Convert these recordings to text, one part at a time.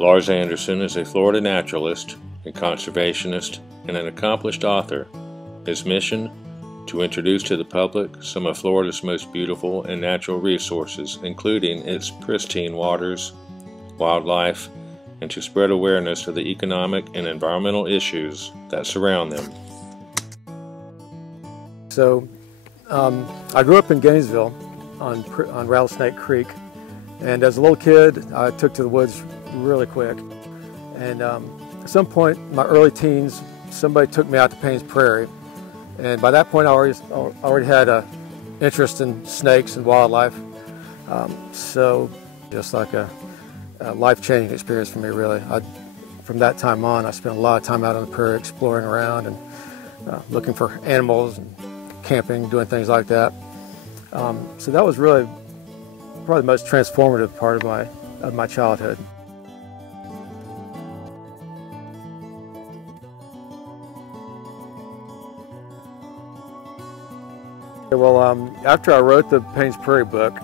Lars Andersen is a Florida naturalist, a conservationist, and an accomplished author. His mission? To introduce to the public some of Florida's most beautiful and natural resources, including its pristine waters, wildlife, and to spread awareness of the economic and environmental issues that surround them. So, I grew up in Gainesville on Rattlesnake Creek, and as a little kid I took to the woods really quick, and at some point in my early teens somebody took me out to Payne's Prairie, and by that point I already had an interest in snakes and wildlife, so just like a life-changing experience for me, really. From that time on I spent a lot of time out on the prairie exploring around and looking for animals and camping, doing things like that. So that was really probably the most transformative part of my childhood. Well, after I wrote the Payne's Prairie book,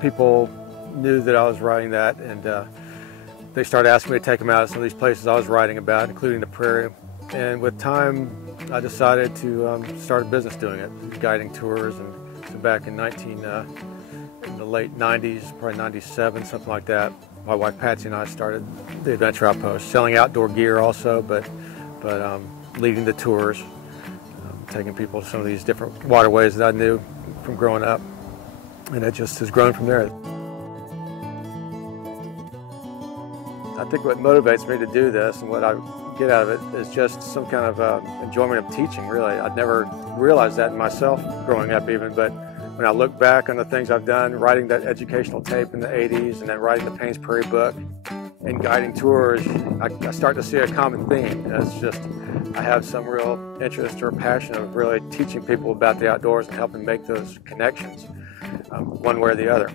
people knew that I was writing that, and they started asking me to take them out of some of these places I was writing about, including the prairie. And with time, I decided to start a business doing it, guiding tours. And so back in the late 90s, probably 97, something like that, my wife Patsy and I started the Adventure Outpost, selling outdoor gear also, but leading the tours, taking people to some of these different waterways that I knew from growing up. And it just has grown from there. I think what motivates me to do this and what I get out of it is just some kind of enjoyment of teaching, really. I'd never realized that in myself growing up even, but when I look back on the things I've done, writing that educational tape in the 80s and then writing the Payne's Prairie book and guiding tours, I start to see a common theme. It's just I have some real interest or passion of really teaching people about the outdoors and helping make those connections one way or the other.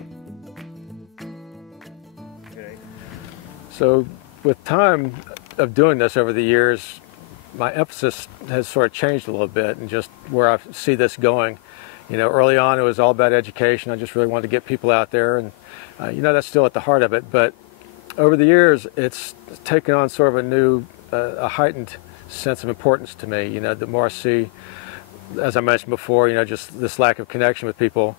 So with time of doing this over the years, my emphasis has sort of changed a little bit, and just where I see this going. You know, early on it was all about education. I just really wanted to get people out there, and you know, that's still at the heart of it. But over the years, it's taken on sort of a new, a heightened sense of importance to me. You know, the more I see, as I mentioned before, you know, just this lack of connection with people,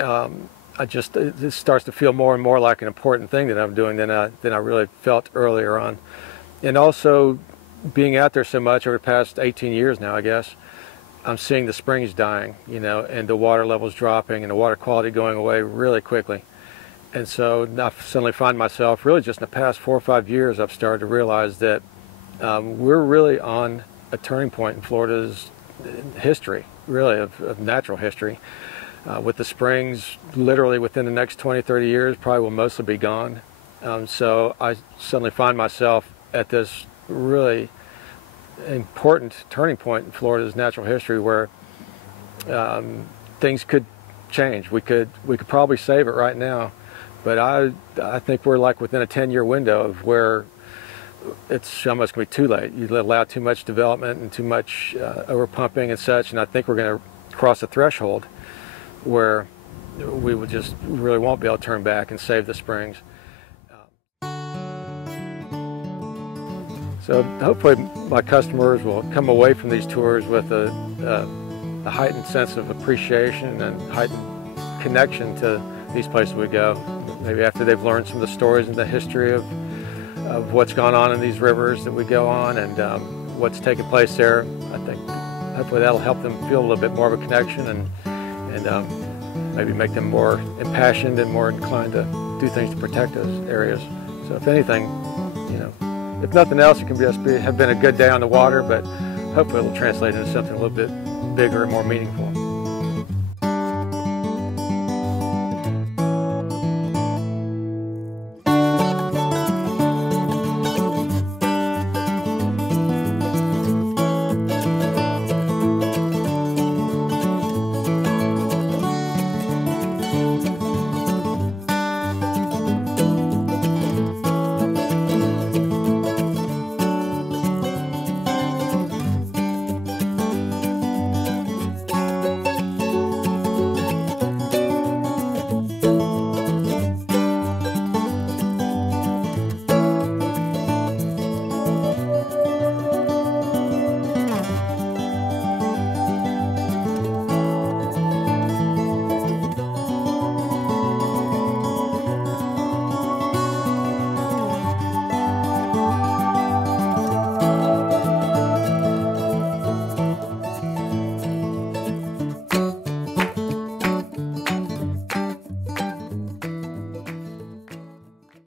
it starts to feel more and more like an important thing that I'm doing than I really felt earlier on. And also, being out there so much over the past 18 years now, I guess, I'm seeing the springs dying, you know, and the water levels dropping and the water quality going away really quickly. And so I suddenly find myself, really just in the past 4 or 5 years, I've started to realize that we're really on a turning point in Florida's history, really, of natural history. With the springs, literally within the next 20, 30 years, probably will mostly be gone. So I suddenly find myself at this really important turning point in Florida's natural history where things could change. We could probably save it right now, but I think we're like within a 10-year window of where it's almost going to be too late. You allow too much development and too much overpumping and such, and I think we're going to cross a threshold where we would just really won't be able to turn back and save the springs. So hopefully my customers will come away from these tours with a heightened sense of appreciation and heightened connection to these places we go. Maybe after they've learned some of the stories and the history of what's gone on in these rivers that we go on and what's taking place there. I think hopefully that'll help them feel a little bit more of a connection and maybe make them more impassioned and more inclined to do things to protect those areas. So if anything, you know, if nothing else, it can just have been a good day on the water, but hopefully it'll translate into something a little bit bigger and more meaningful.